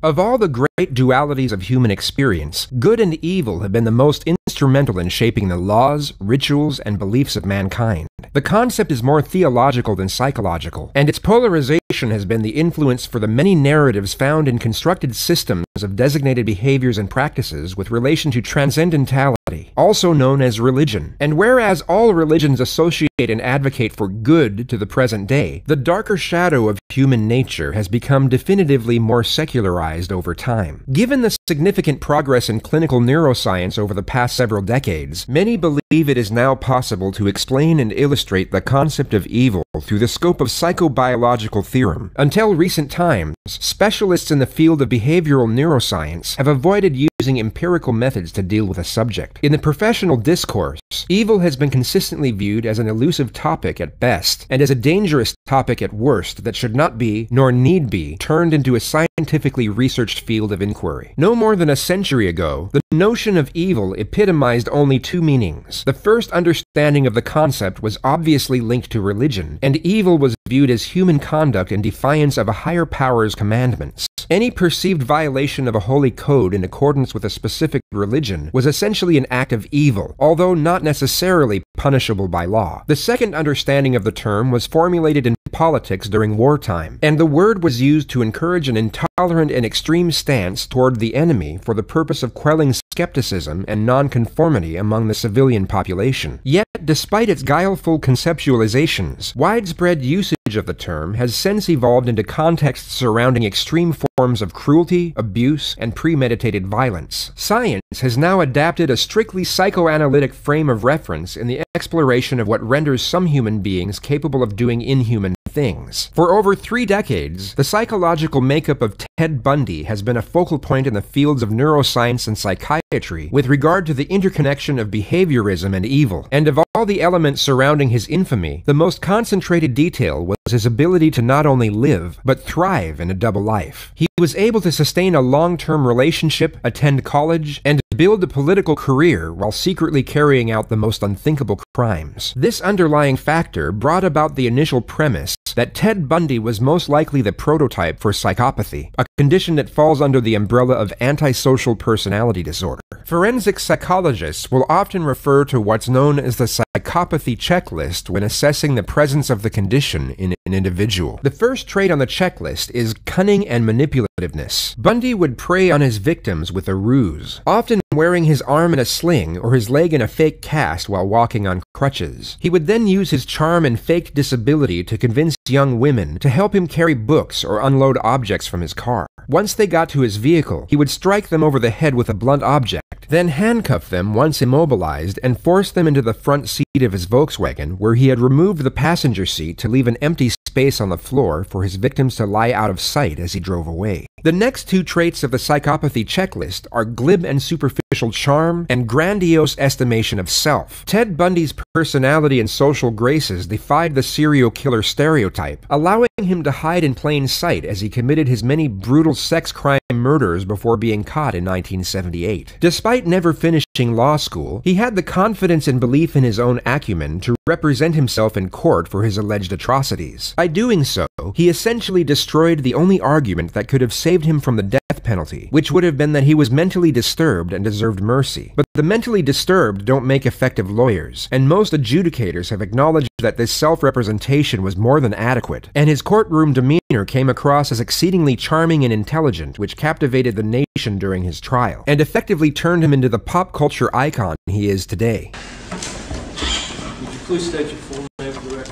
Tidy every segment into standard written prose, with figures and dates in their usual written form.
Of all the great dualities of human experience, good and evil have been the most instrumental in shaping the laws, rituals, and beliefs of mankind. The concept is more theological than psychological, and its polarization has been the influence for the many narratives found in constructed systems of designated behaviors and practices with relation to transcendentality, also known as religion. And whereas all religions associate and advocate for good to the present day, the darker shadow of human nature has become definitively more secularized over time. Given the significant progress in clinical neuroscience over the past several decades, many believe it is now possible to explain and illustrate the concept of evil through the scope of psychobiological theorem. Until recent times, specialists in the field of behavioral neuroscience have avoided using empirical methods to deal with a subject. In the professional discourse, evil has been consistently viewed as an elusive topic at best, and as a dangerous topic at worst that should not be, nor need be, turned into a scientifically researched field of inquiry. No more than a century ago, the notion of evil epitomized only two meanings. The first understanding of the concept was obviously linked to religion, and evil was viewed as human conduct in defiance of a higher power's commandments. Any perceived violation of a holy code in accordance with a specific religion was essentially an act of evil, although not necessarily punishable by law. The second understanding of the term was formulated in politics during wartime, and the word was used to encourage an intolerant and extreme stance toward the enemy for the purpose of quelling skepticism and nonconformity among the civilian population. Yet, despite its guileful conceptualizations, widespread usage of the term has since evolved into contexts surrounding extreme forms of cruelty, abuse, and premeditated violence. Science has now adapted a strictly psychoanalytic frame of reference in the exploration of what renders some human beings capable of doing inhuman things. For over 3 decades, the psychological makeup of Ted Bundy has been a focal point in the fields of neuroscience and psychiatry with regard to the interconnection of behaviorism and evil. And of all the elements surrounding his infamy, the most concentrated detail was his ability to not only live, but thrive in a double life. He was able to sustain a long-term relationship, attend college, and build a political career while secretly carrying out the most unthinkable crimes. This underlying factor brought about the initial premise that Ted Bundy was most likely the prototype for psychopathy, a condition that falls under the umbrella of antisocial personality disorder. Forensic psychologists will often refer to what's known as the psychopathy checklist when assessing the presence of the condition in an individual. The first trait on the checklist is cunning and manipulativeness. Bundy would prey on his victims with a ruse, often wearing his arm in a sling or his leg in a fake cast while walking on crutches. He would then use his charm and faked disability to convince young women to help him carry books or unload objects from his car. Once they got to his vehicle, he would strike them over the head with a blunt object, then handcuff them once immobilized and force them into the front seat of his Volkswagen, where he had removed the passenger seat to leave an empty space on the floor for his victims to lie out of sight as he drove away. The next two traits of the psychopathy checklist are glib and superficial charm and grandiose estimation of self. Ted Bundy's personality and social graces defied the serial killer stereotype, allowing him to hide in plain sight as he committed his many brutal sex crime murders before being caught in 1978. Despite never finishing law school, he had the confidence and belief in his own acumen to represent himself in court for his alleged atrocities. By doing so, he essentially destroyed the only argument that could have saved him from the death penalty, which would have been that he was mentally disturbed and deserved mercy. But the mentally disturbed don't make effective lawyers, and most adjudicators have acknowledged that this self-representation was more than adequate, and his courtroom demeanor came across as exceedingly charming and intelligent, which captivated the nation during his trial, and effectively turned him into the pop culture icon he is today. Would you please state your full name for the record?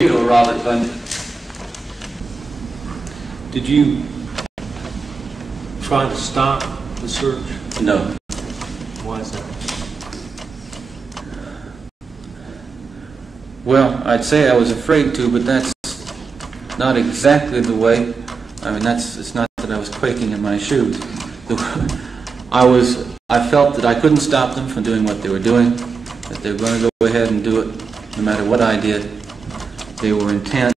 Theodore Robert Bundy. Did you try to stop the search? No. Why is that? Well, I'd say I was afraid to, but that's not exactly the way. I mean, it's not that I was quaking in my shoes. I felt that I couldn't stop them from doing what they were doing, that they were going to go ahead and do it no matter what I did. They were intent.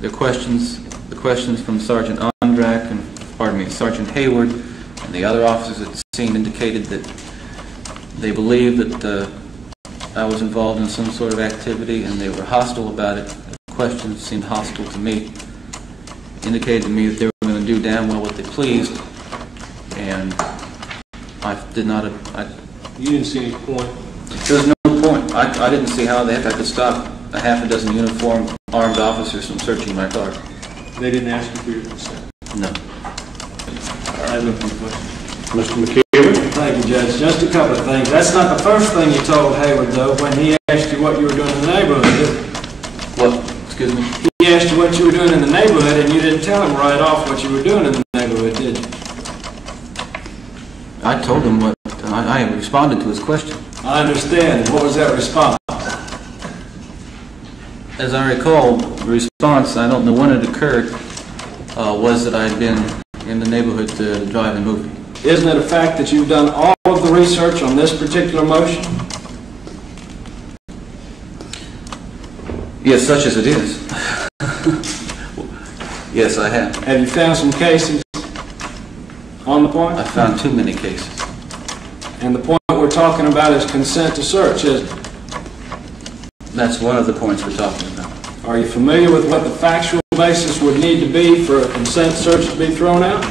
The questions from Sergeant Ondrak and, Sergeant Hayward and the other officers at the scene indicated that they believed that I was involved in some sort of activity, and they were hostile about it. The questions seemed hostile to me. indicated to me that they were going to do damn well what they pleased, and I did not. You didn't see any point. There was no point. I didn't see how the heck I could stop a half a dozen uniformed armed officers from searching my car. They didn't ask you for your consent. No. I have no further questions. Mr. McKeever? Thank you, Judge. Just a couple of things. That's not the first thing you told Hayward, though, when he asked you what you were doing in the neighborhood, did he? What? Excuse me? He asked you what you were doing in the neighborhood, and you didn't tell him right off what you were doing in the neighborhood, did you? I told him what. I responded to his question. I understand. What was that response? As I recall, the response, I don't know when it occurred, was that I had been in the neighborhood to drive a movie. Isn't it a fact that you've done all of the research on this particular motion? Yes, such as it is. Yes, I have. Have you found some cases on the point? I found too many cases. And the point we're talking about is consent to search, isn't it? That's one of the points we're talking about. Are you familiar with what the factual basis would need to be for a consent search to be thrown out?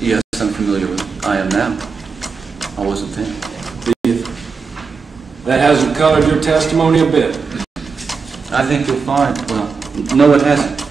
Yes, I'm familiar with it. I am now. I wasn't then. That hasn't colored your testimony a bit. I think you'll find, well, no it hasn't.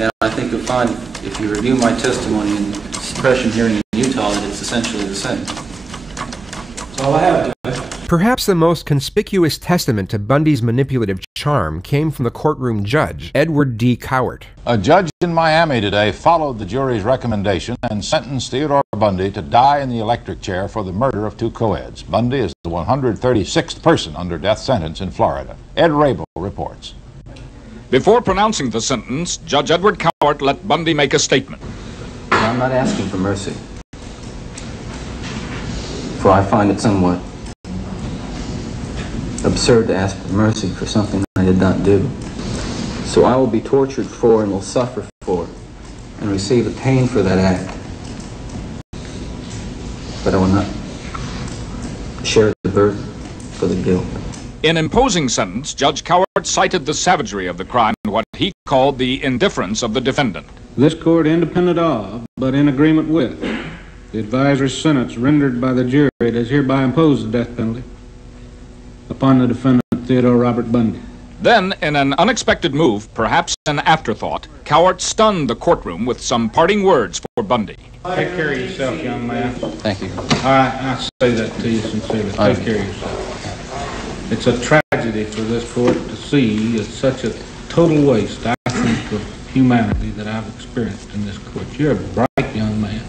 And I think you'll find, if you review my testimony in the suppression hearing in Utah, that it's essentially the same. That's all I have, Judge. Perhaps the most conspicuous testament to Bundy's manipulative charm came from the courtroom judge, Edward D. Cowart. A judge in Miami today followed the jury's recommendation and sentenced Theodore Bundy to die in the electric chair for the murder of two co-eds. Bundy is the 136th person under death sentence in Florida. Ed Rabel reports. Before pronouncing the sentence, Judge Edward Cowart let Bundy make a statement. I'm not asking for mercy, for I find it somewhat absurd to ask for mercy for something I did not do. So I will be tortured for and will suffer for and receive the pain for that act. But I will not share the burden for the guilt. In imposing sentence, Judge Cowart cited the savagery of the crime and what he called the indifference of the defendant. This court, independent of, but in agreement with, the advisory sentence rendered by the jury, does hereby impose the death penalty upon the defendant, Theodore Robert Bundy. Then, in an unexpected move, perhaps an afterthought, Cowart stunned the courtroom with some parting words for Bundy. Take care of yourself, young man. Thank you. I say that to you sincerely. Take care of yourself. It's a tragedy for this court to see such a total waste, I think, of humanity that I've experienced in this court. You're a bright young man.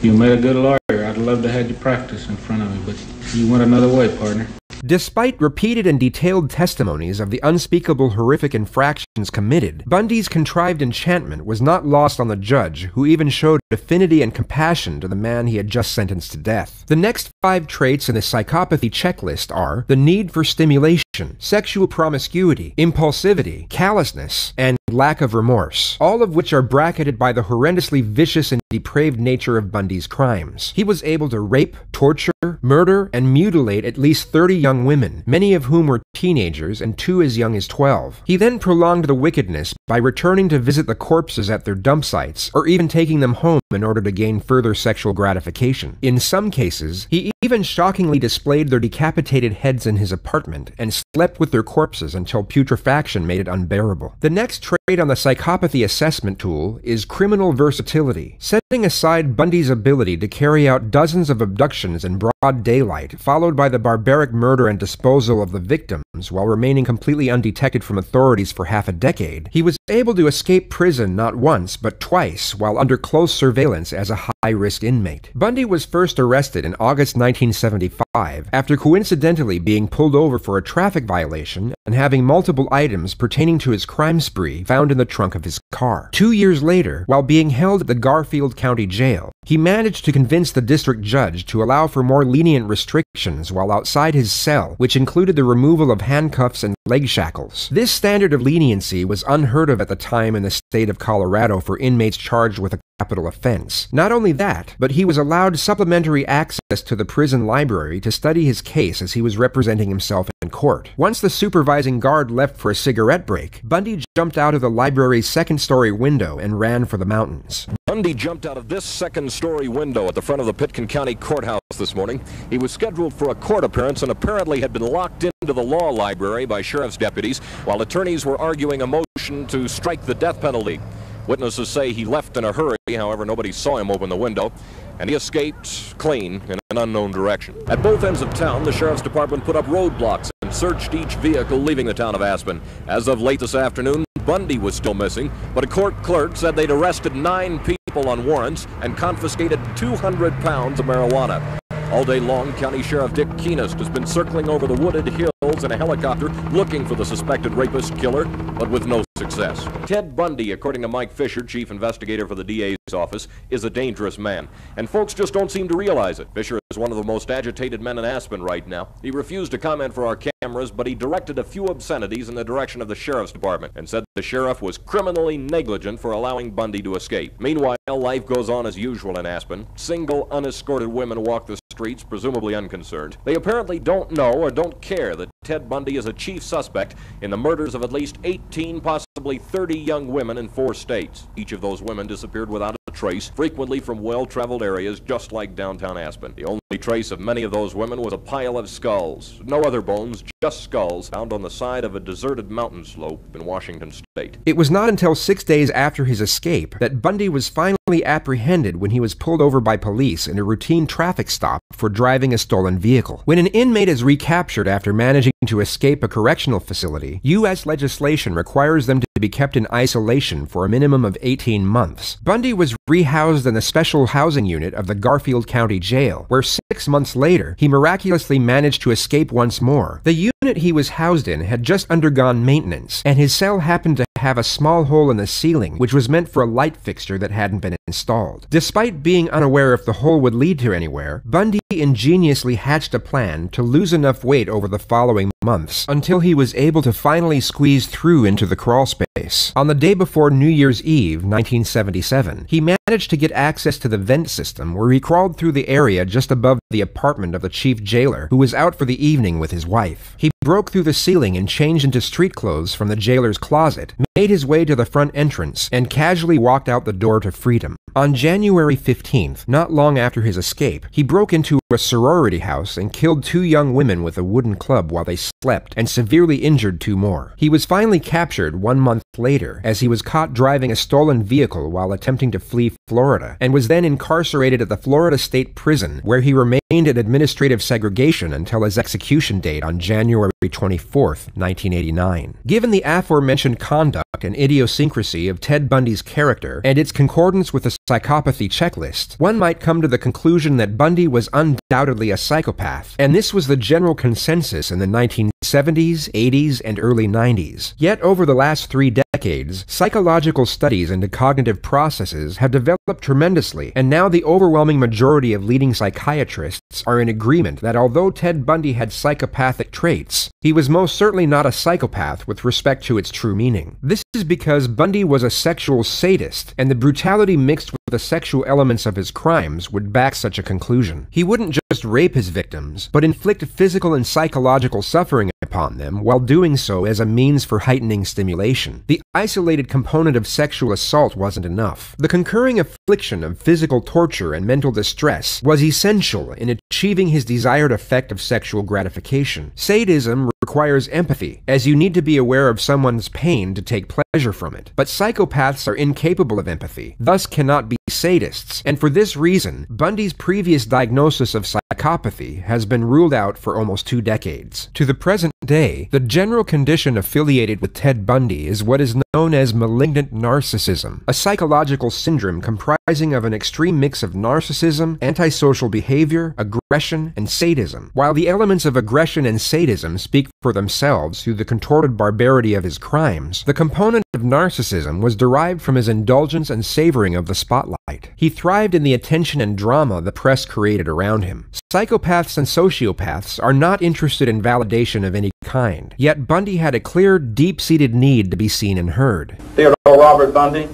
You made a good lawyer. I'd love to have you practice in front of me, but you went another way, partner. Despite repeated and detailed testimonies of the unspeakable horrific infractions committed, Bundy's contrived enchantment was not lost on the judge, who even showed affinity and compassion to the man he had just sentenced to death. The next 5 traits in the psychopathy checklist are the need for stimulation, sexual promiscuity, impulsivity, callousness, and lack of remorse, all of which are bracketed by the horrendously vicious and depraved nature of Bundy's crimes. He was able to rape, torture, murder, and mutilate at least 30 young women, many of whom were teenagers and 2 as young as 12. He then prolonged the wickedness by returning to visit the corpses at their dump sites, or even taking them home in order to gain further sexual gratification. In some cases, he even shockingly displayed their decapitated heads in his apartment and slept with their corpses until putrefaction made it unbearable. The next trait on the psychopathy assessment tool is criminal versatility. Setting aside Bundy's ability to carry out dozens of abductions in broad daylight, followed by the barbaric murder and disposal of the victims while remaining completely undetected from authorities for half a decade, he was able to escape prison not once but twice while under close surveillance as a high-risk inmate. Bundy was first arrested in August 1975 after coincidentally being pulled over for a traffic violation and having multiple items pertaining to his crime spree found in the trunk of his car. 2 years later, while being held at the Garfield County Jail, he managed to convince the district judge to allow for more lenient restrictions while outside his cell, which included the removal of handcuffs and leg shackles. This standard of leniency was unheard of at the time in the state of Colorado for inmates charged with a capital offense. Not only that, but he was allowed supplementary access to the prison library to study his case as he was representing himself in court. court. Once the supervising guard left for a cigarette break, Bundy jumped out of the library's second-story window and ran for the mountains. Bundy jumped out of this second-story window at the front of the Pitkin County Courthouse this morning. He was scheduled for a court appearance and apparently had been locked into the law library by sheriff's deputies while attorneys were arguing a motion to strike the death penalty. Witnesses say he left in a hurry, however, nobody saw him open the window, and he escaped clean in an unknown direction. At both ends of town, the sheriff's department put up roadblocks and searched each vehicle leaving the town of Aspen. As of late this afternoon, Bundy was still missing, but a court clerk said they'd arrested 9 people on warrants and confiscated 200 pounds of marijuana. All day long, County Sheriff Dick Keenest has been circling over the wooded hills in a helicopter looking for the suspected rapist killer, but with no success. Ted Bundy, according to Mike Fisher, chief investigator for the DA's office, is a dangerous man, and folks just don't seem to realize it. Fisher is one of the most agitated men in Aspen right now. He refused to comment for our cameras, but he directed a few obscenities in the direction of the sheriff's department and said the sheriff was criminally negligent for allowing Bundy to escape. Meanwhile, life goes on as usual in Aspen. Single, unescorted women walk the streets, presumably unconcerned. They apparently don't know or don't care that Ted Bundy is a chief suspect in the murders of at least 18, possibly 30 young women in 4 states. Each of those women disappeared without a trace, frequently from well-traveled areas just like downtown Aspen. The only trace of many of those women was a pile of skulls. No other bones, just skulls, found on the side of a deserted mountain slope in Washington State. It was not until 6 days after his escape that Bundy was finally apprehended when he was pulled over by police in a routine traffic stop for driving a stolen vehicle. When an inmate is recaptured after managing to escape a correctional facility, U.S. legislation requires them to be kept in isolation for a minimum of 18 months. Bundy was rehoused in the special housing unit of the Garfield County Jail, where 6 months later, he miraculously managed to escape once more. The unit he was housed in had just undergone maintenance, and his cell happened to have a small hole in the ceiling, which was meant for a light fixture that hadn't been installed. Despite being unaware if the hole would lead to anywhere, Bundy ingeniously hatched a plan to lose enough weight over the following months until he was able to finally squeeze through into the crawl space. On the day before New Year's Eve, 1977, he managed to get access to the vent system where he crawled through the area just above the apartment of the chief jailer, who was out for the evening with his wife. He broke through the ceiling and changed into street clothes from the jailer's closet, made his way to the front entrance, and casually walked out the door to freedom. On January 15th, not long after his escape, he broke into a sorority house and killed 2 young women with a wooden club while they slept, and severely injured 2 more. He was finally captured 1 month later as he was caught driving a stolen vehicle while attempting to flee Florida, and was then incarcerated at the Florida State Prison, where he remained in administrative segregation until his execution date on January 24th, 1989. Given the aforementioned conduct and idiosyncrasy of Ted Bundy's character and its concordance with the psychopathy checklist, one might come to the conclusion that Bundy was undoubtedly a psychopath, and this was the general consensus in the 1970s, 80s, and early 90s. Yet over the last 3 decades, psychological studies into cognitive processes have developed tremendously, and now the overwhelming majority of leading psychiatrists are in agreement that although Ted Bundy had psychopathic traits, he was most certainly not a psychopath with respect to its true meaning. This is because Bundy was a sexual sadist, and the brutality mixed with the sexual elements of his crimes would back such a conclusion. He wouldn't just rape his victims, but inflict physical and psychological suffering upon them, while doing so as a means for heightening stimulation. The isolated component of sexual assault wasn't enough. The concurring affliction of physical torture and mental distress was essential in achieving his desired effect of sexual gratification. Sadism requires empathy, as you need to be aware of someone's pain to take pleasure from it. But psychopaths are incapable of empathy, thus cannot be sadists, and for this reason, Bundy's previous diagnosis of psychopathy has been ruled out for almost 2 decades. To the present day, the general condition affiliated with Ted Bundy is what is known as malignant narcissism, a psychological syndrome comprising of an extreme mix of narcissism, antisocial behavior, aggression, and sadism. While the elements of aggression and sadism speak for themselves through the contorted barbarity of his crimes, the component of narcissism was derived from his indulgence and savoring of the spotlight. He thrived in the attention and drama the press created around him. Psychopaths and sociopaths are not interested in validation of any kind, yet Bundy had a clear, deep-seated need to be seen and heard. Theodore Robert Bundy,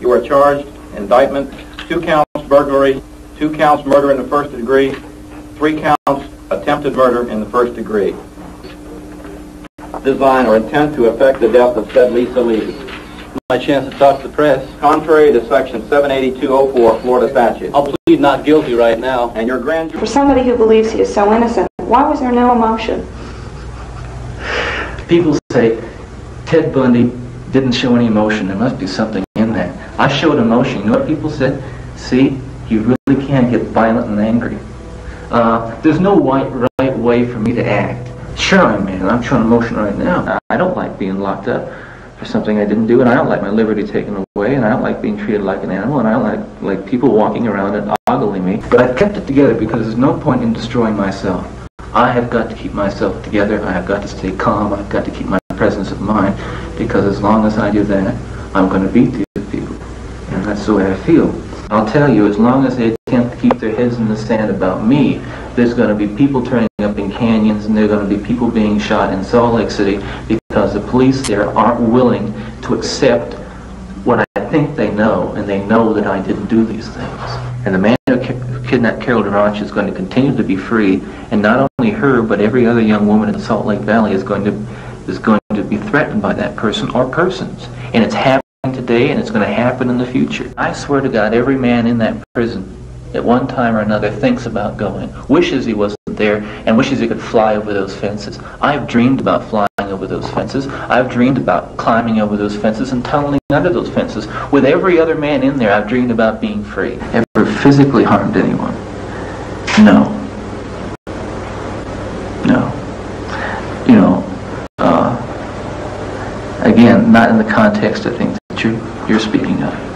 you are charged, indictment, 2 counts burglary, 2 counts murder in the first degree, 3 counts attempted murder in the first degree. design, or intent to effect the death of said Lisa Lee. My chance to talk to the press. Contrary to Section 78204 Florida statute. I'll plead not guilty right now. And your grand jury... For somebody who believes he is so innocent, why was there no emotion? People say Ted Bundy didn't show any emotion. There must be something in that. I showed emotion. You know what people said? See, you really can get violent and angry. There's no right way for me to act. Sure, I'm showing emotion right now. I don't like being locked up for something I didn't do, and I don't like my liberty taken away, and I don't like being treated like an animal, and I don't like people walking around and ogling me. But I've kept it together because there's no point in destroying myself. I have got to keep myself together. I have got to stay calm. I've got to keep my presence of mind, because as long as I do that, I'm going to beat these people. And that's the way I feel. I'll tell you, as long as they attempt to keep their heads in the sand about me, there's going to be people turning up in canyons, and there are going to be people being shot in Salt Lake City because the police there aren't willing to accept what I think they know, and they know that I didn't do these things. And the man who kidnapped Carol Duranch is going to continue to be free, and not only her, but every other young woman in the Salt Lake Valley is going to be threatened by that person or persons. And it's happening today, and it's going to happen in the future. I swear to God, every man in that prison at one time or another thinks about going, wishes he wasn't there, and wishes he could fly over those fences. I've dreamed about flying over those fences. I've dreamed about climbing over those fences and tunneling under those fences. With every other man in there, I've dreamed about being free. Ever physically harmed anyone? No. No. You know, again, not in the context of things that you're speaking of.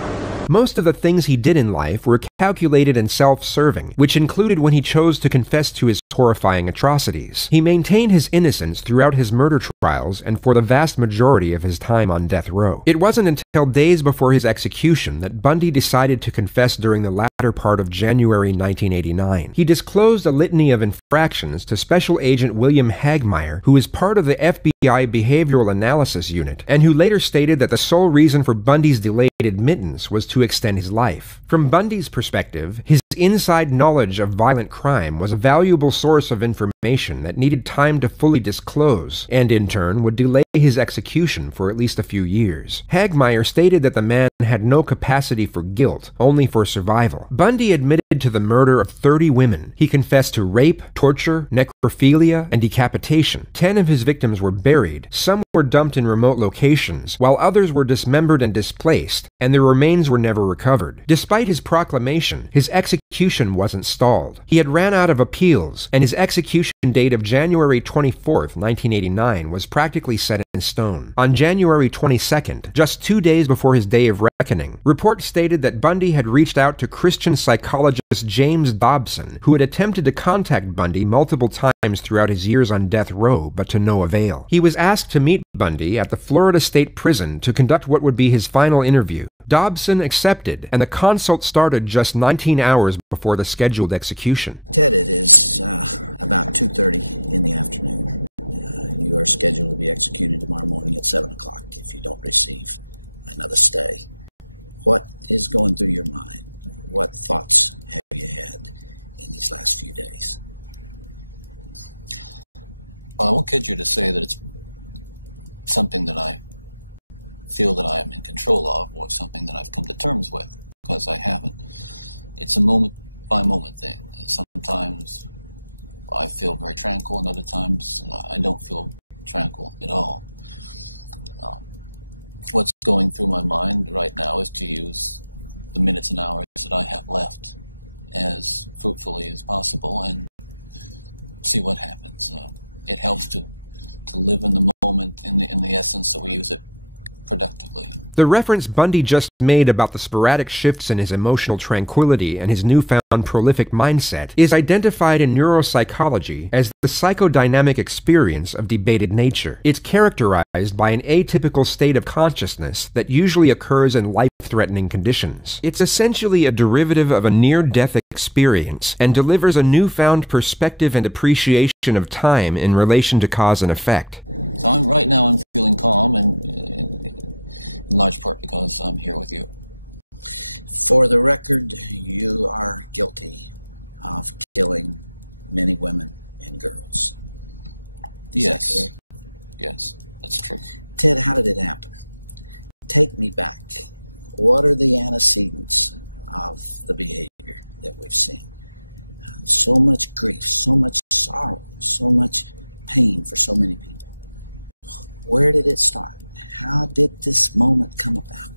Most of the things he did in life were calculated and self-serving, which included when he chose to confess to his horrifying atrocities. He maintained his innocence throughout his murder trials and for the vast majority of his time on death row. It wasn't until days before his execution that Bundy decided to confess during the latter part of January 1989. He disclosed a litany of infractions to Special Agent William Hagmeyer, who is part of the FBI Behavioral Analysis Unit, and who later stated that the sole reason for Bundy's delayed admittance was to extend his life. From Bundy's perspective, his inside knowledge of violent crime was a valuable source of information that needed time to fully disclose, and in turn would delay his execution for at least a few years. Hagmeyer stated that the man had no capacity for guilt, only for survival. Bundy admitted to the murder of 30 women. He confessed to rape, torture, necrophilia, and decapitation. 10 of his victims were buried, some were dumped in remote locations, while others were dismembered and displaced, and their remains were never recovered. Despite his proclamation, his execution wasn't stalled. He had ran out of appeals, and his execution date of January 24th, 1989 was practically set in stone. On January 22nd, just 2 days before his day of reckoning, reports stated that Bundy had reached out to Christian psychologist James Dobson, who had attempted to contact Bundy multiple times throughout his years on death row, but to no avail. He was asked to meet Bundy at the Florida State Prison to conduct what would be his final interview. Dobson accepted, and the consult started just 19 hours before the scheduled execution. Ted, it is about 2:30 in the afternoon. You are scheduled to be executed tomorrow morning at 7 o'clock if you don't receive another stay. What is going through your mind? What thoughts have you had in these last few days? Well, I won't kid you to say that it's something that I feel that I am in control of, or something that I've come to terms with, because I haven't. It's a moment-by-moment thing. Sometimes I feel very tranquil, and other times I don't feel tranquil at all. What's going through my mind right now is to use the minutes and hours that I have left as fruitfully as possible and see what happens. It helps to live in the moment, in the essence that we use it productively. The reference Bundy just made about the sporadic shifts in his emotional tranquility and his newfound prolific mindset is identified in neuropsychology as the psychodynamic experience of debated nature. It's characterized by an atypical state of consciousness that usually occurs in life-threatening conditions. It's essentially a derivative of a near-death experience and delivers a newfound perspective and appreciation of time in relation to cause and effect. So right now I'm feeling calm, and in large part because I'm here with you. For the record, you are guilty of killing many women and girls. Yes. Yes. That's true. Ted, how did it happen? Take me back. What are the antecedents of the behavior that we've seen? So much grief, so much sorrow, so much pain for so many people. Where did it start? How did this moment come about?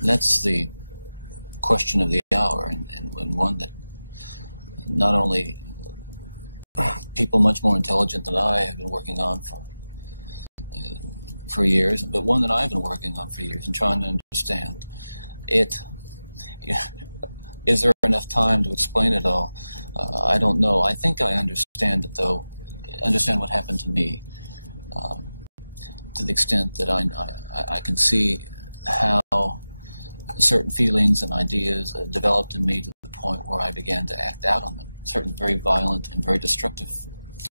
That's the question of the hour, and one that not only people much more intelligent than I have been working on for years, but one that I've been working on for years and trying to understand it. Is there enough time to explain it all? I don't know. I think I understand it, though. Understand what happened to me, to the extent that I can see how certain feelings and ideas developed in me to the point where I began to act out on them. Certain very violent and very destructive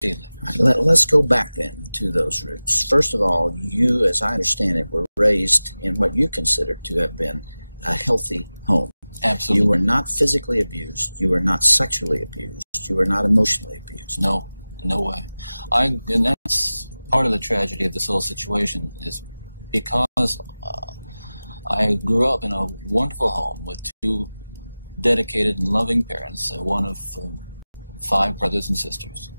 feelings. Let's go back then to those roots. First of all, you, as I understand it, were raised in what you consider to have been a healthy home. Absolutely. You were not physically abused. You were not sexually abused. You were not emotionally abused. No way. And that's part of the tragedy of this whole situation, is because I grew up in a wonderful home with two dedicated and loving parents, one of 5 brothers and sisters.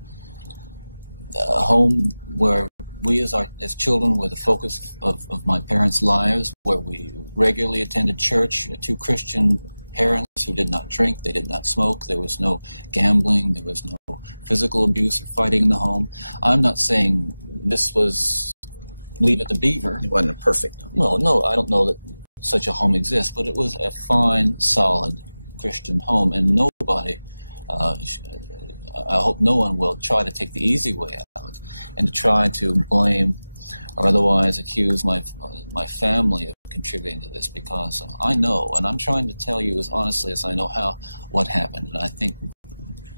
A home where we as children were the focus of my parents' lives, where we regularly attended church, 2 Christian parents who did not drink, they did not smoke, there was no gambling, there was no physical abuse or fighting in the home. I'm not saying this was Leave It to Beaver. It wasn't a perfect home. No, I don't know that such a home exists, but it was a fine, solid Christian home, and nobody, I hope no one will try to take the easy way out and to try to blame or otherwise accuse my family of contributing to this, because I know, and I'm trying to tell you as honestly as I know what happened, and I think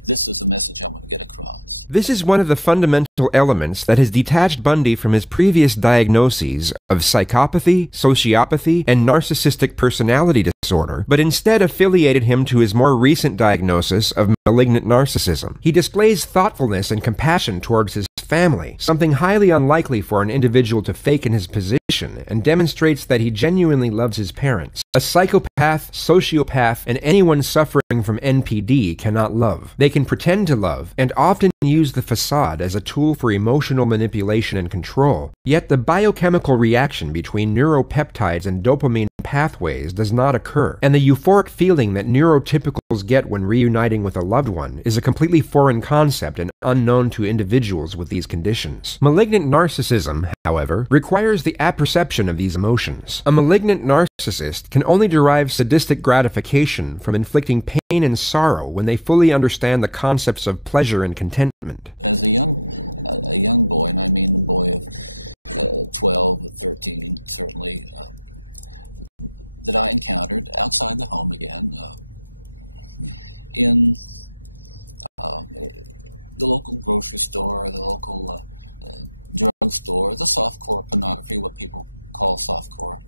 this is a message I'm going to get across. This is one of the fundamental elements that has detached Bundy from his previous diagnoses of psychopathy, sociopathy, and narcissistic personality disorder, but instead affiliated him to his more recent diagnosis of malignant narcissism. He displays thoughtfulness and compassion towards his family, something highly unlikely for an individual to fake in his position, and demonstrates that he genuinely loves his parents. A psychopath, sociopath, and anyone suffering from NPD cannot love. They can pretend to love, and often use the facade as a tool for emotional manipulation and control. Yet the biochemical reaction between neuropeptides and dopamine pathways does not occur, and the euphoric feeling that neurotypicals get when reuniting with a loved one is a completely foreign concept and unknown to individuals with these conditions. Malignant narcissism, however, requires the apperception of these emotions. A malignant narcissist can only derive sadistic gratification from inflicting pain and sorrow when they fully understand the concepts of pleasure and contentment. As a young boy, and I mean the boy of 12, 13, certainly, that I encountered outside the home again, in the local grocery store, the local drugstore, the softcore pornography, what people call softcore.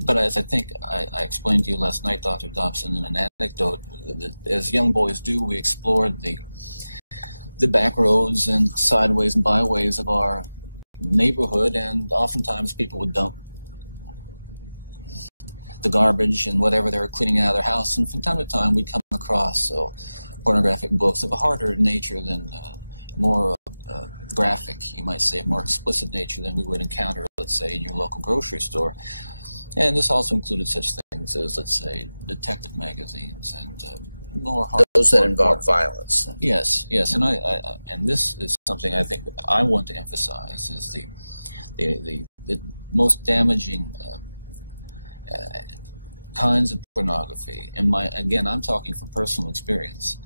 But as I think I explained to you last night, Dr. Dobson, in an anecdote, that as young boys do, we explored the back roads and sideways and byways of our neighborhood, and oftentimes people would dump the garbage and whatever they were cleaning out of their house, and from time to time we'd come across pornographic books of a harder nature than more graphic, you might say, more explicit nature than we would encounter, let's say, in your local grocery store. And this also included such things as, let's say, detective magazines and more those that involve violence. Yes, and I and this is something I think I want to emphasize, is the most damaging kinds of pornography. And I'm talking from personal experience,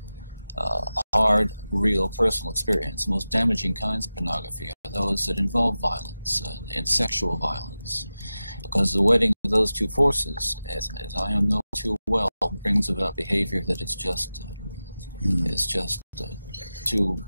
hard, real personal experience. The most damaging kinds of pornography are those that involve violence and sexual violence, because the wedding of those two forces, as I know too well, brings about behavior that is just too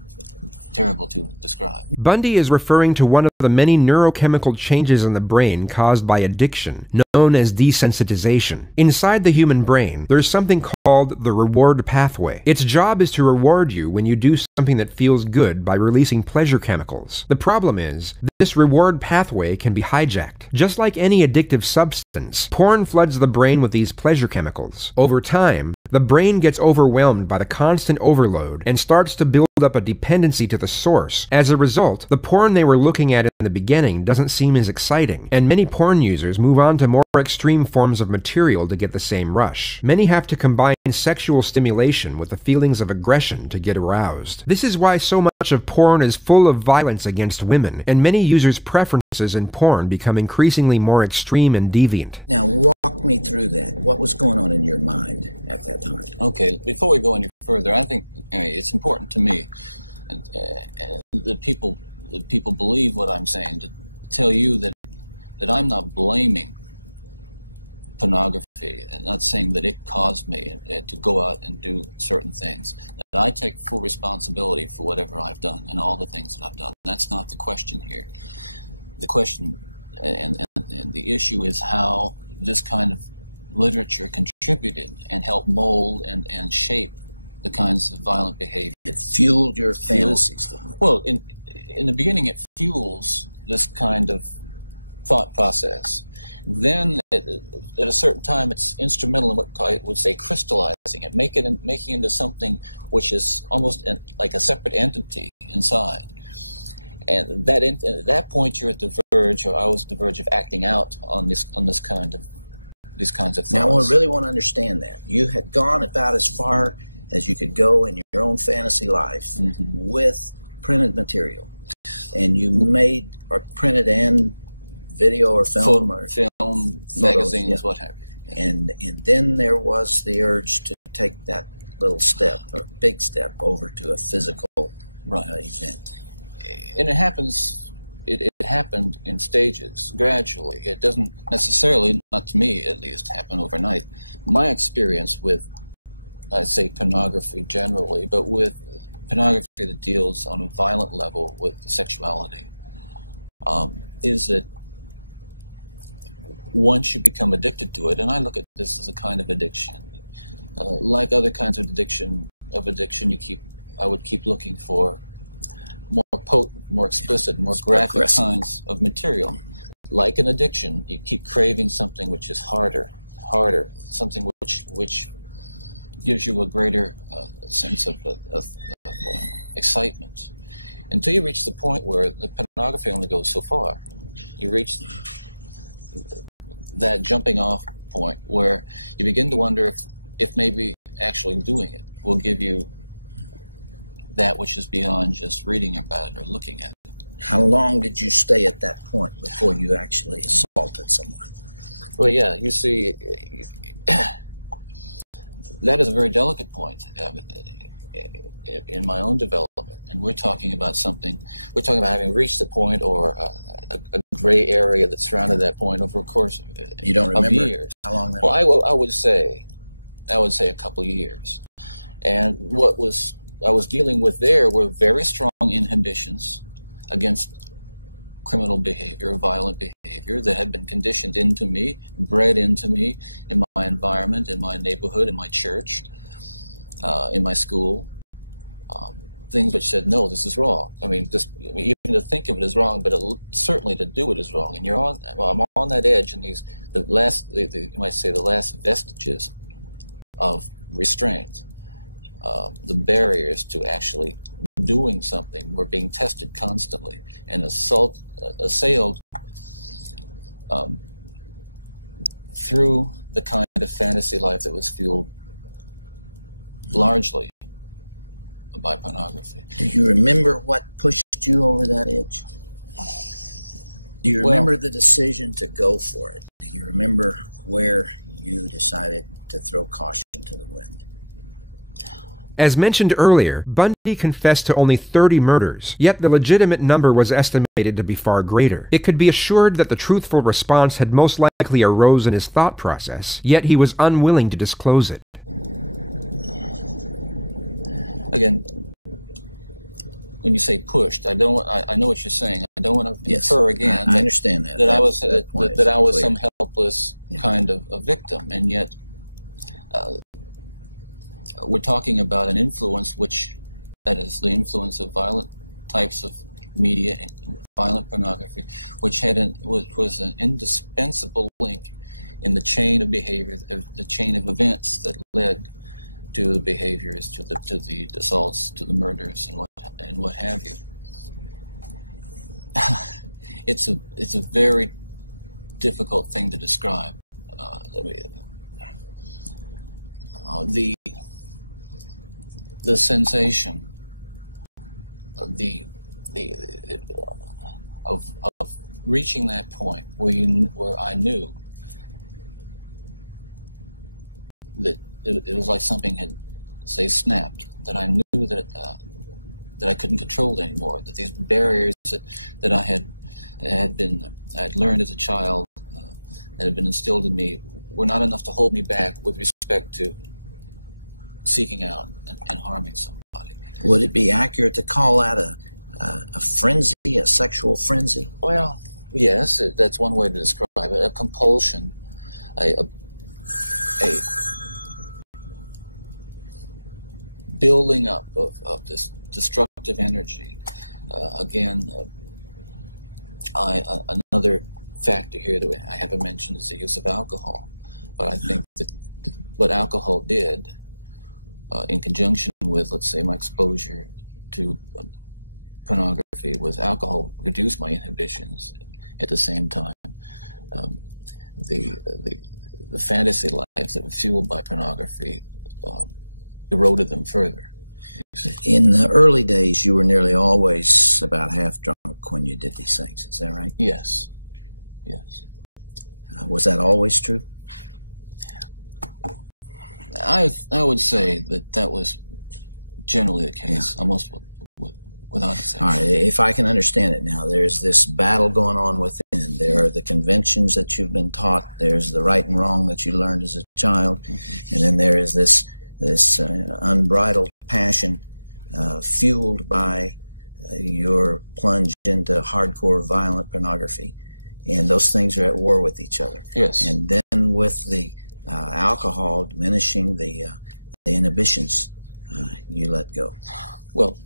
terrible to describe. Bundy is referring to one of the many neurochemical changes in the brain caused by addiction, known as desensitization. Inside the human brain, there's something called the reward pathway. Its job is to reward you when you do something that feels good by releasing pleasure chemicals. The problem is, this reward pathway can be hijacked. Just like any addictive substance, porn floods the brain with these pleasure chemicals. Over time, the brain gets overwhelmed by the constant overload and starts to build up a dependency to the source. As a result, the porn they were looking at in the beginning doesn't seem as exciting, and many porn users move on to more extreme forms of material to get the same rush. Many have to combine sexual stimulation with the feelings of aggression to get aroused. This is why so much of porn is full of violence against women, and many users' preferences in porn become increasingly more extreme and deviant. Now walk me through that. What was going on in your mind at that time? Okay, before we go any further, I think it's important to me, and that people believe what I'm saying, to tell you that I'm not blaming pornography and not saying that it caused me to go out and do certain things. That I take full responsibility for whatever I've done and all the things that I've done. That's not the question here. The question and the issue is how this kind of literature contributed and helped mold and shape the kinds of violent behavior. It fueled your fantasies. Well, in the beginning, it fuels this kind of thought process. Then, at a certain time, it's instrumental in what I would say crystallizing it, making it into something which is almost like a separate entity inside. And at that point, you're at the verge, or I was at the verge of acting out on these kinds of thoughts. Now, I really want to understand that. You had gone about as far as you could go in your own fantasy life with printed material. And you made or printed and video or film or film, photos, magazines, what have you. And then there was the urge to take that little step or big step over to a physical event. And it happens. It happened in stages, gradually. It doesn't necessarily, not to me at least, happen overnight. My experience with, I'd say, pornography generally, but with pornography that deals on a violent level with sexuality, is that once you become addicted to it, and I look at this as a kind of addiction, like other kinds of addiction, I would keep looking for more potent, more explicit, more graphic kinds of material. Like an addiction, you keep craving something which is harder, something which gives you a greater sense of excitement, until you reach the point where the pornography only goes so far. You reach that jumping off point where you begin to wonder if maybe actually doing it will give you that which is beyond just reading about it or looking at it. How long did you stay at that point before you actually assaulted someone? Well, yeah, you see, that is a very delicate point in my own development. And we're talking about having reached the point or a gray area that surrounded that point over a course of years. How long that was? I would say a couple of years. And what I was dealing with there were very strong inhibitions against criminal behavior, violent behavior that had been conditioned into me, bred into me in my environment, in my neighborhood, in my church, in my school. Things which said, no, this is wrong. I mean, even to think of it is wrong, but certainly to do it is wrong. And I'm on that edge, and you might say the last vestiges of restraint. The barriers to actually doing something were being tested constantly and assailed through the kind of fantasy life that was fueled largely by pornography. Do you remember what pushed you over that edge? Do you remember the decision to go for it? Do you remember where you decided to throw caution to the wind? As mentioned earlier, Bundy confessed to only 30 murders, yet the legitimate number was estimated to be far greater. It could be assured that the truthful response had most likely arose in his thought process, yet he was unwilling to disclose it. Again, when you say pushed, I know what you're saying. I don't want to Yes, infer again. I understand that. That I was clear. some helpless kind of a victim, and yet we're talking about an influence that is the influence of violent types of media, and violent pornography, which was an indispensable link in the chain of behavior, the chain of events that led to the behaviors, to the assaults, to the murders, and what have you. It's a very difficult thing to describe. The sensation of of reaching that point where I knew that it was like something had, say, snapped, that I knew that I couldn't control it anymore, that these barriers that I had learned as a child, that had been instilled in me, were not enough to hold me back with respect to seeking out and harming somebody. Would it be accurate to call that a frenzy, a sexual frenzy? Well, yes, that's one way to describe it. A compulsion, a building up of this destructive energy. Another factor here that I haven't mentioned is the use of alcohol. But I think that what alcohol did, in conjunction with, let's say, my exposure to pornography, was alcohol reduced my inhibitions. At the same time, the fantasy lives that were fueled by pornography eroded them further. In the early days, you were nearly always about half drunk when you did these things. Is that right? Yes. Yes. Was that always true? I would say that was generally the case, almost without exception. All right, if I can understand it now, there's this battle going on within. There are the conventions that you've been taught. There's the right and wrong that you learned as a child. Mm-hmm. And then there is this unbridled passion fueled by your plunge into hardcore violent pornography. And those things are at war with each other. Yes. And then with the alcohol diminishing the inhibitions, you let go. Well,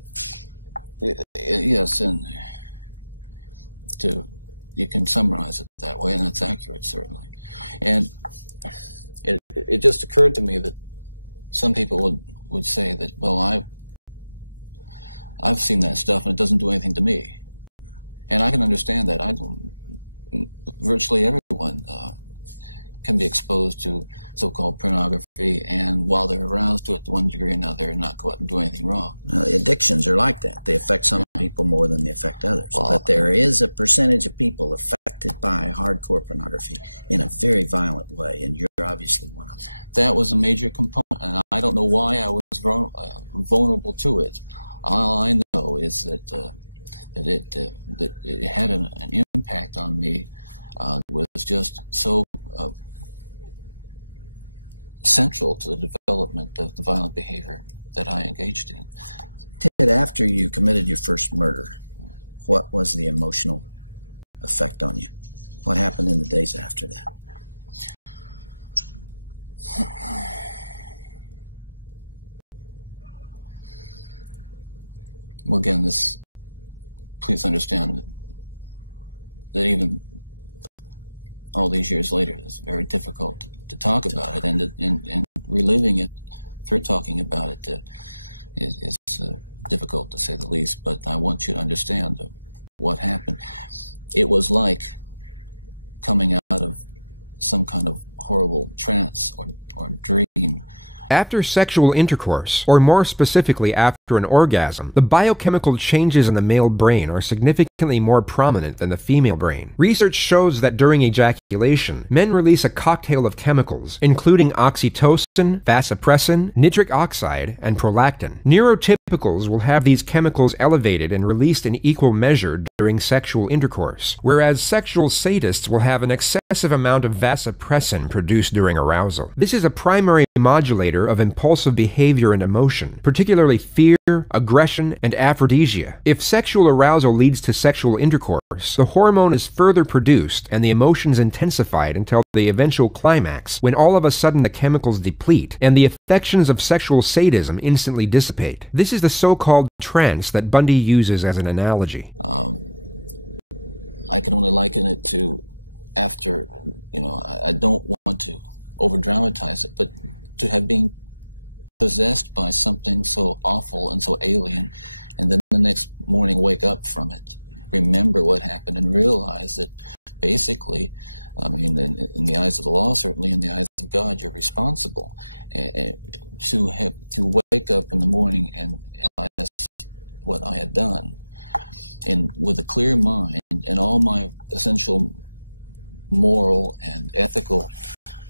yes, and you can summarize it that way, and that's accurate, certainly. And it just occurred to me that some people would say that, well, I've seen that stuff and it doesn't do anything to me, and I can understand that. Virtually everyone can be exposed to so-called pornography, and while they're aroused to it to one degree or another, not go out and do anything wrong. Addictions are like that. They affect some people more than they affect others. But there is a percentage of people affected by hardcore pornography in a very violent way, and you're obviously one of them. That was a major component, and I don't know why I was vulnerable to it. All I know is that it had an impact on me that was just so central to the development of the violent behavior that I engaged in. Ted, after you committed your first murder, what was the emotional effect on you? What happened in the days after that? Well, again, please understand that even all these years later, it's very difficult to talk about it, and reliving it through talking about it is difficult, to say the least. But I want you to understand what happened. It was like coming out of some kind of horrible trance or dream. After sexual intercourse, or more specifically after an orgasm, the biochemical changes in the male brain are significantly more prominent than the female brain. Research shows that during ejaculation, men release a cocktail of chemicals, including oxytocin, vasopressin, nitric oxide, and prolactin. Neurotypicals will have these chemicals elevated and released in equal measure during sexual intercourse, whereas sexual sadists will have an excessive amount of vasopressin produced during arousal. This is a primary modulator of impulsive behavior and emotion, particularly fear, aggression, and aphrodisia. If sexual arousal leads to sexual intercourse, the hormone is further produced and the emotions intensified until the eventual climax, when all of a sudden the chemicals deplete and the affections of sexual sadism instantly dissipate. This is the so-called trance that Bundy uses as an analogy. I can only liken it to after, I don't want to over-dramatize it, but to have been possessed by something so awful and so alien, and then the next morning wake up from it, remember what happened, and realize that basically, in the eyes of the law, certainly in the eyes of God, you're responsible. To wake up in the morning and realize what I had done, and with a clear mind and all my essential moral and ethical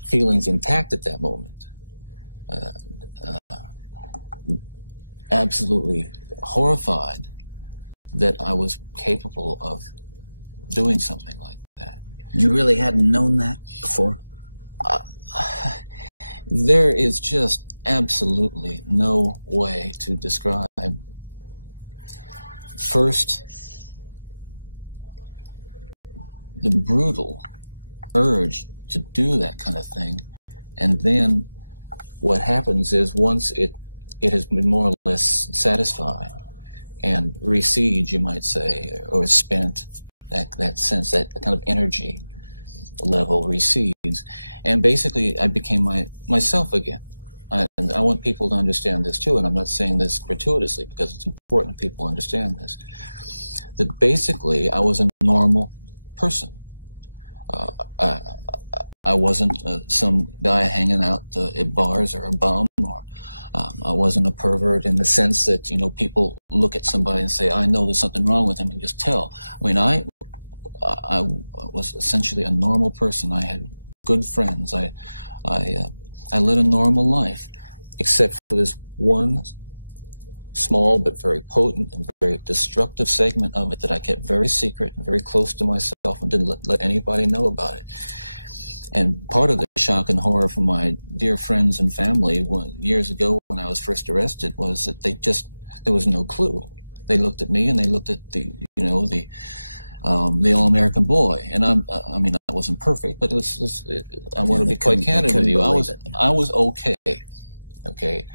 feelings intact at that moment, absolutely horrified that I was capable of doing something like that. You really hadn't known that before? There is just absolutely no way to describe. First, the brutal urge to do that kind of thing, and then what happens is once it has been more or less satisfied and recedes, you might say, or spent, that sense, that kind of energy level recedes, and basically I became myself again. And I want people to understand this too, and I'm not saying this gratuitously because it's important that people understand this, that basically I was a normal person. I wasn't some guy hanging out at bars or a bum, or I wasn't a pervert in the sense that, people look at somebody and say, I know there's something wrong with him, and just tell. I mean, I was essentially a normal person. I had good friends. I led a normal life, except for this one small but very potent and very destructive segment of it that I kept very secret and very close to myself and didn't let anybody know about it. And part of the shock and horror from my dear friends and family years ago when I was first arrested was that there was no clue. They looked at me and they looked at the all-American boy. And I mean, I wasn't perfect, but I want to be quite candid with you. I was okay. Okay,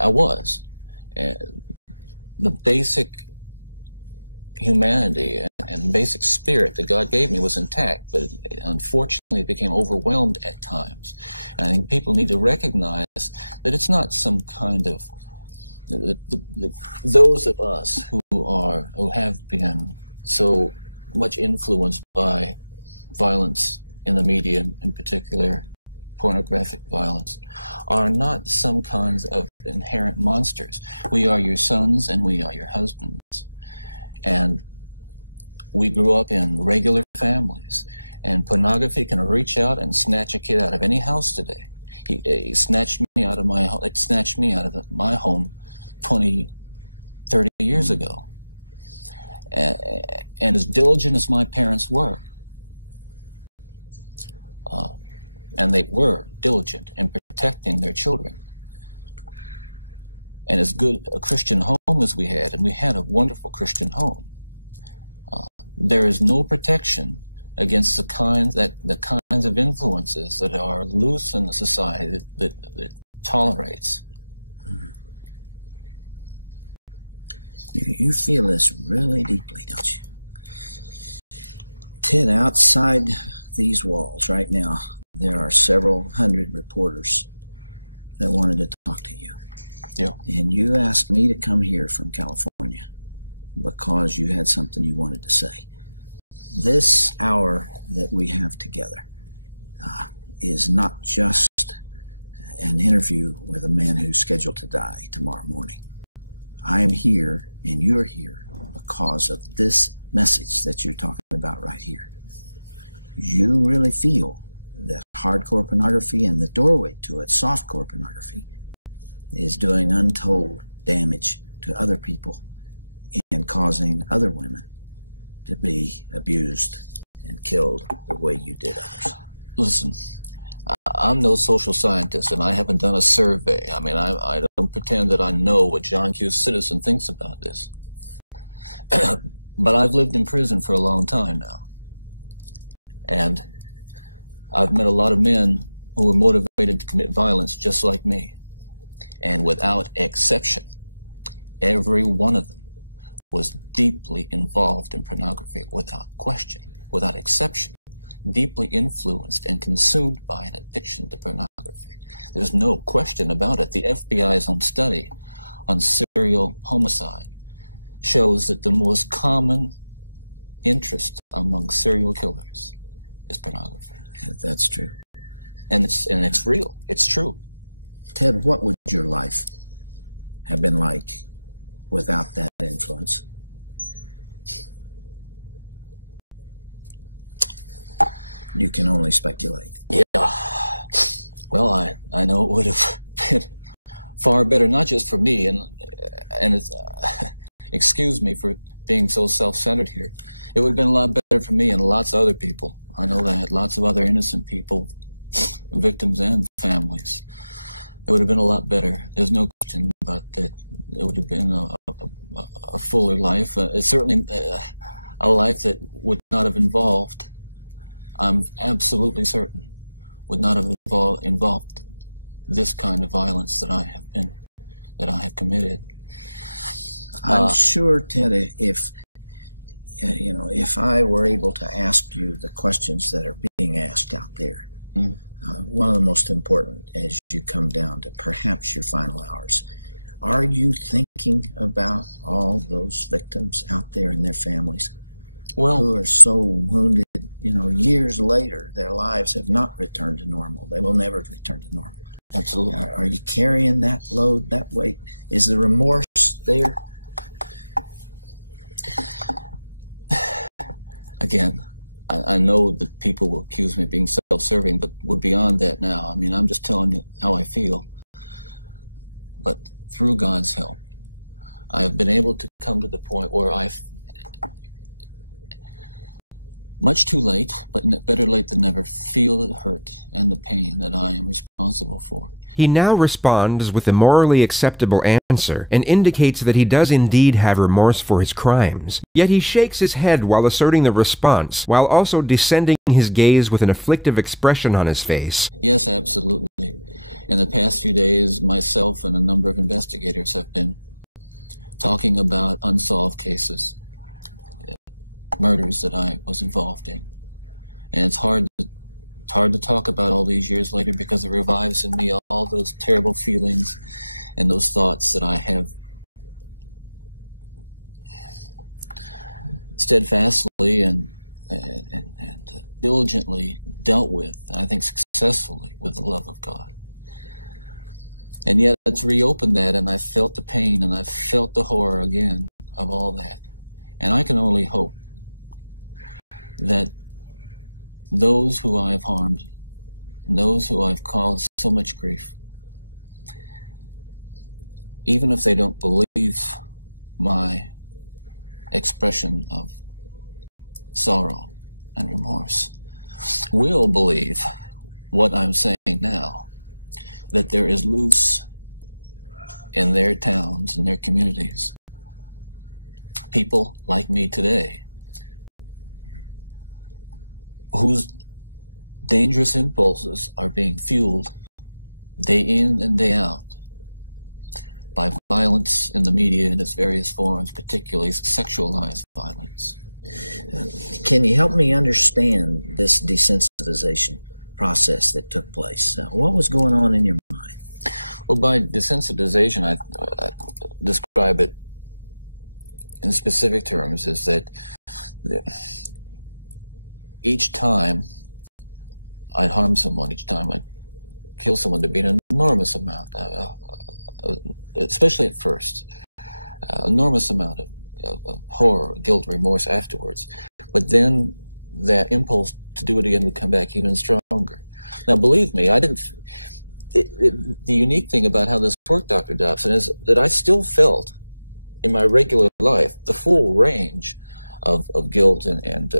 I was. The basic humanity and basic spirit that God gave me was intact, but unfortunately it became overwhelmed at times. And I think people need to recognize that it's not some kind of those of us who have been so much influenced by violence in the media, in particular pornographic violence, are not some kinds of inherent monsters. We are your sons and we are your husbands. And we grew up in regular families. And pornography can reach out and snatch a kid out of any house today. He snatched me out of my home. It snatched me out of my home 20, 30 years ago. And as diligent as my parents were, and they were diligent in protecting their children, and as good a Christian home as we had, and we had a wonderful Christian home, there is no protection against the kinds of influences that are loose in the society that tolerates. You feel this really deeply, don't you? Ted, outside these walls right now, there are several hundred reporters that wanted to talk to you. Yeah. And you asked me to come here from California because you had something you wanted to say. This hour that we have together is not just an interview with a man who's scheduled to die tomorrow morning. I am here, and you're here because of this message that you're talking about right here. You really feel that hardcore pornography and the doorway to it, softcore pornography, is doing untold damage to other people and causing other women to be abused and killed the way you did others. Listen, I'm no social scientist, and I haven't done a survey. I mean, I don't pretend that I know what John Q. Citizen thinks about this. But I've lived in prison for a long time now. And I've met a lot of men who were motivated to commit violence just like me. And without exception, every one of them was deeply involved in pornography, without question, without exception, deeply influenced and consumed by an addiction to pornography. There's no question about it. The FBI's own study on serial homicide shows that the most common interest among serial killers is pornography. That's true. And it's real. It's true. Ted, what would your life have been like without that influence? You can only speculate. Yeah. Well, I know it would have been far better, not just for me, and it's, excuse me for being so self-centered here. It would have been a lot better for me and lots of other people. I know that. Lots of other innocent people, victims and families. It would have been a lot better. There's no question about that. It would have been a fuller life. It's certainly a life that would not have involved, I'm absolutely certain, would not have involved this kind of violence that I have committed. I'm sure, Ted, if I were able to ask you the questions that are being asked out there, one of the most important as you come down to perhaps your final hours, are you thinking about all those victims out there and their families who are so wounded? Years later, their lives have not returned to normal. They will never return to normal. Absolutely. Are you carrying that load, that weight? Is the remorse there? Again, I know that people will accuse me of being self-serving, but we're beyond that now. I mean, I'm just telling you how I feel. But through God's help, I have been able to come to the point where much too late, but better late than never, feel the hurt and the pain that I am responsible for. He now responds with a morally acceptable answer and indicates that he does indeed have remorse for his crimes. Yet he shakes his head while asserting the response, while also descending his gaze with an afflictive expression on his face. Yes, absolutely. In the past few days, myself and a number of investigators have been talking about unsolved cases, murders that I was involved in. And it's hard to talk about all these years later because it revives in me all those terrible feelings and those thoughts that I have steadfastly and diligently dealt with, I think successfully, with the love of God. And yet it's reopened that, and I felt the pain and I felt the horror again of all that. And I can only hope that those who I have harmed, those who I've caused so much grief, even if they don't believe my expression of sorrow and remorse, will believe what I'm saying now, that there is loose in their towns and their communities people like me today whose dangerous impulses are being fueled day in and day out by violence in the media in its various forms, particularly sexualized violence. Can you help me understand this desensitization process that took place? What was going on in your mind? Well, by desensitization, I describe it in specific terms is that each time I'd harm someone, each time I'd kill someone, there'd be an enormous amount, especially at first, enormous amount of horror, guilt, remorse afterwards. But then that impulse to do it again would come back even stronger. Now, believe me, I didn't. The unique thing about how this worked, Dr. Dobson, is that I still felt in my regular life the full range of guilt and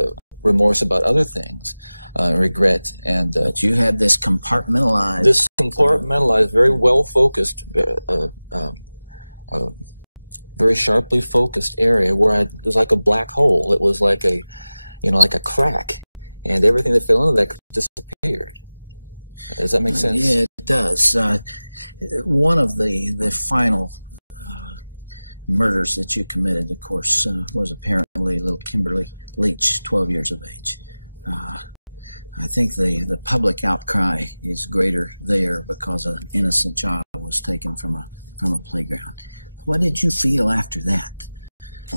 remorse about other things, regret, and but you had this compartmentalized, very well focused, very sharply focused area where it was like a black hole. It was like a, like a crack, and everything that fell into that disappeared. Does that make sense? Yeah, it does. One of the final murders that you committed, of course, was apparently little Kimberly Leach, 12 years of age. I think the public outcry is greater there because an innocent child was taken from a playground. What did you feel after that?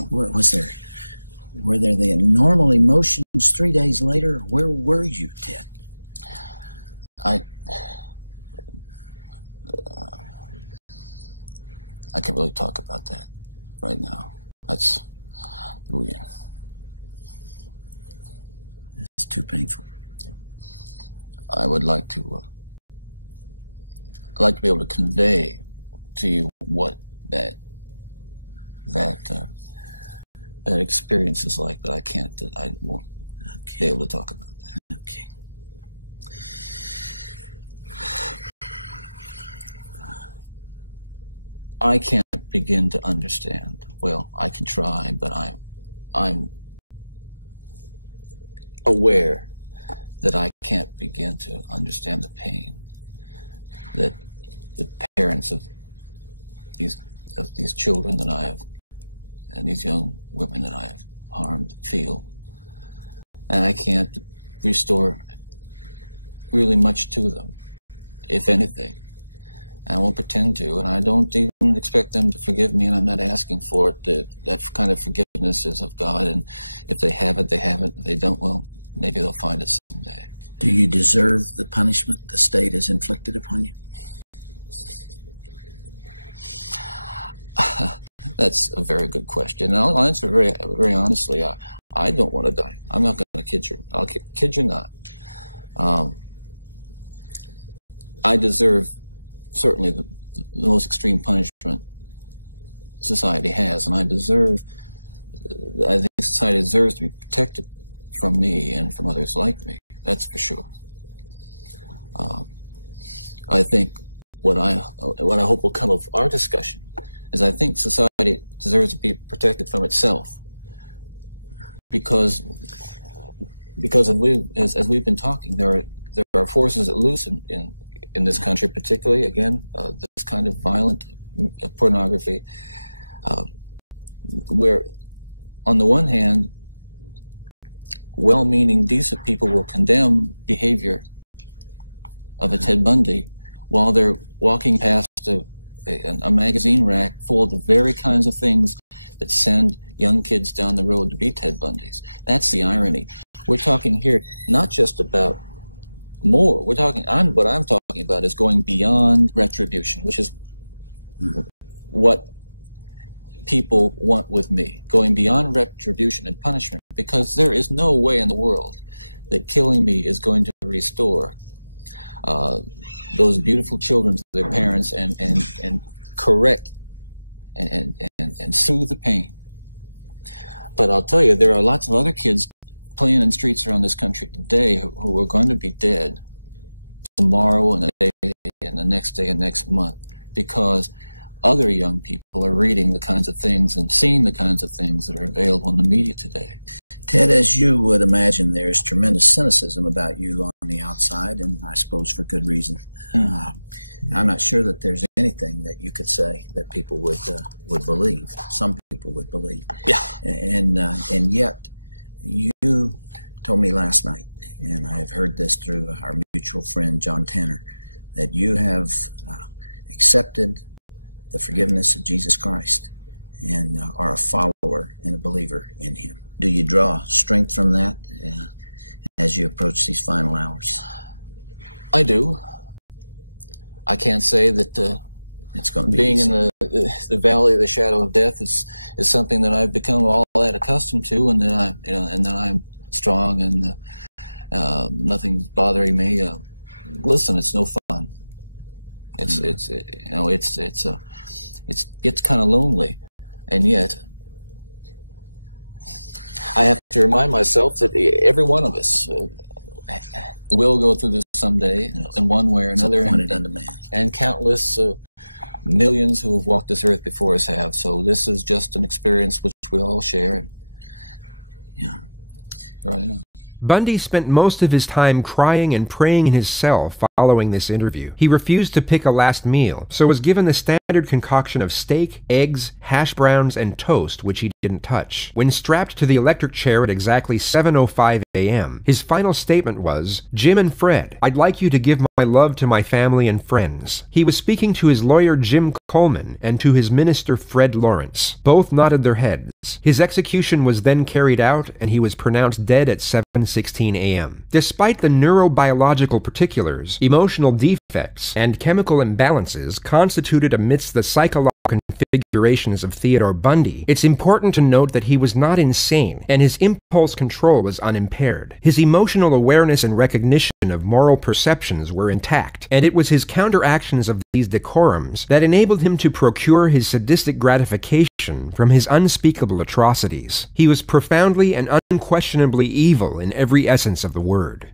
What was there? Were there the normal emotions 3 days later? Where were you, Ted? I can't really talk about that right now. It's too painful. I would like to be able to convey to you what that experience is like, but I won't be able to talk about that. Okay. I can't begin to understand. Well, I can try, but I'm aware that I can't begin to understand the pain that the parents of these children that I have, and these young women that I have harmed, feel. And I can't restore really much to them, if anything. I won't pretend to, and I don't even expect them to forgive me, and I'm not asking for it. That kind of forgiveness is of God, and if they have it, they have it. If they don't, well, maybe they'll find it someday. Do you deserve the punishment the state has inflicted upon you? That's a very good question, and I'll answer very, very honestly. I don't want to die. I'm not going to kid you. I'll kid you not. I deserve certainly the most extreme punishment society has, and I think society deserves to be protected from me and from others like me. That's for sure. I think what I hope will come of our discussion is I think society deserves to be protected from itself, because as we've been talking, there are forces at loose in this country, particularly, again, this kind of violent pornography, where, on the one hand, well-meaning, decent people will condemn behavior of a Ted Bundy while they're walking past a magazine rack full of the very kinds of things that send young kids down the road to be Ted Bundys. That's the irony. We're talking here not just about more. What I'm talking about is going beyond retribution, which is what people want with me. Going beyond retribution and punishment, because there is no way in the world that killing me is going to restore those beautiful children to their parents and correct and soothe the pain. But I'll tell you, there are lots of other kids playing in streets around this country today who are going to be dead tomorrow and the day and the next day and next month, because other young people are reading the kinds of things and seeing the kinds of things that are available in the media today. Ted, as you would imagine, there's tremendous cynicism about you on the outside, and I suppose for good reason. I'm not sure that there's anything that you could say that people would believe. Some people would believe. Yeah. And yet, you told me last night, and I have heard this through our mutual friend John Tanner, that you have accepted the forgiveness of Jesus Christ and are a follower and a believer in Him. Do you draw strength from that as you approach these final hours? I do. I can't say that it's going to be being easy. in the valley of the shadow of death is something that I've become all that accustomed to, and that I'm strong and nothing's bothering me. Listen, it's no fun. It gets kind of lonely, and yet I have to remind myself that every one of us will go through this someday in one way or another. And countless millions who have walked this earth before us have. So this is just an experience which we all share. Yeah. Right on. Bundy spent most of his time crying and praying in his cell following this interview. He refused to pick a last meal, so was given the standard concoction of steak, eggs, hash browns, and toast, which he didn't touch. When strapped to the electric chair at exactly 7:05 a.m., his final statement was, "Jim and Fred, I'd like you to give my love to my family and friends." He was speaking to his lawyer Jim Coleman and to his minister Fred Lawrence. Both nodded their heads. His execution was then carried out, and he was pronounced dead at 7:16 a.m. Despite the neurobiological particulars, emotional defects, and chemical imbalances constituted amidst the psychological configurations of Theodore Bundy, it's important to note that he was not insane, and his impulse control was unimpaired. His emotional awareness and recognition of moral perceptions were intact, and it was his counteractions of these decorums that enabled him to procure his sadistic gratification from his unspeakable atrocities. He was profoundly and unquestionably evil in every essence of the word.